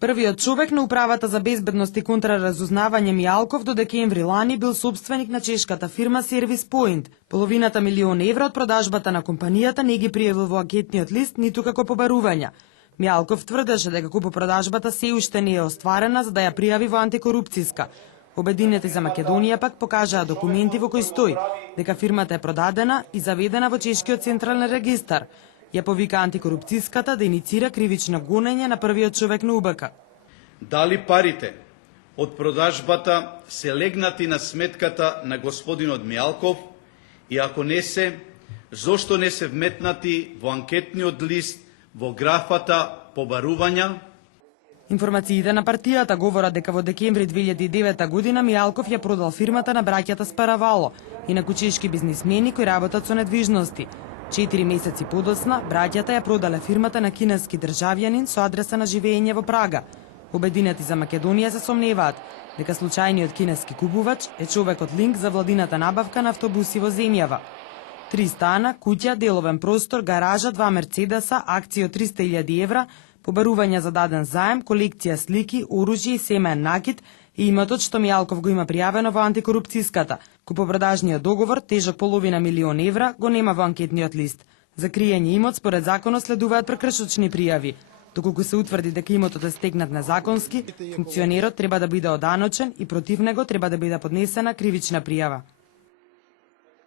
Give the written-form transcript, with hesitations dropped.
Првиот човек на управата за безбедност и контраразузнавање Мијалков до декември лани бил собственик на чешката фирма Service Point. Половината милион евра од продажбата на компанијата не ги пријавил во анкетниот лист ниту како побарувања. Мијалков тврдеше дека купопродажбата се уште не е остварена за да ја пријави во антикорупцијска. Обединети за Македонија пак покажаа документи во кои стои дека фирмата е продадена и заведена во чешкиот централен регистар. Ја повика антикорупцијската да иницира кривично гонење на првиот човек на УБК. Дали парите од продажбата се легнати на сметката на господинот Мијалков и ако не се, зошто не се вметнати во анкетниот лист во графата побарувања? Информациите на партијата говорат дека во декември 2009 година Мијалков ја продал фирмата на браќата Спаравало и на чешки бизнисмени кои работат со недвижности. 4 месеци подоцна, браќата ја продале фирмата на кинески државјанин со адреса на живење во Прага. Обединети за Македонија се сомневаат дека случајниот кинески купувач е човекот линк за владината набавка на автобуси во земјава. 3 стана, куќа, деловен простор, гаража, 2 Мерцедеса, акции од 300.000 евра, побарувања за даден заем, колекција слики, оружје и семеен накид и имотот што Мијалков го има пријавено во антикорупцијската. Купопродажниот договор, тежок половина милион евра, го нема во анкетниот лист. За криење имот според законот следуваат прекршочни пријави. Доколку се утврди дека имотот е стегнат незаконски, функционерот треба да биде оданочен и против него треба да биде поднесена кривична пријава.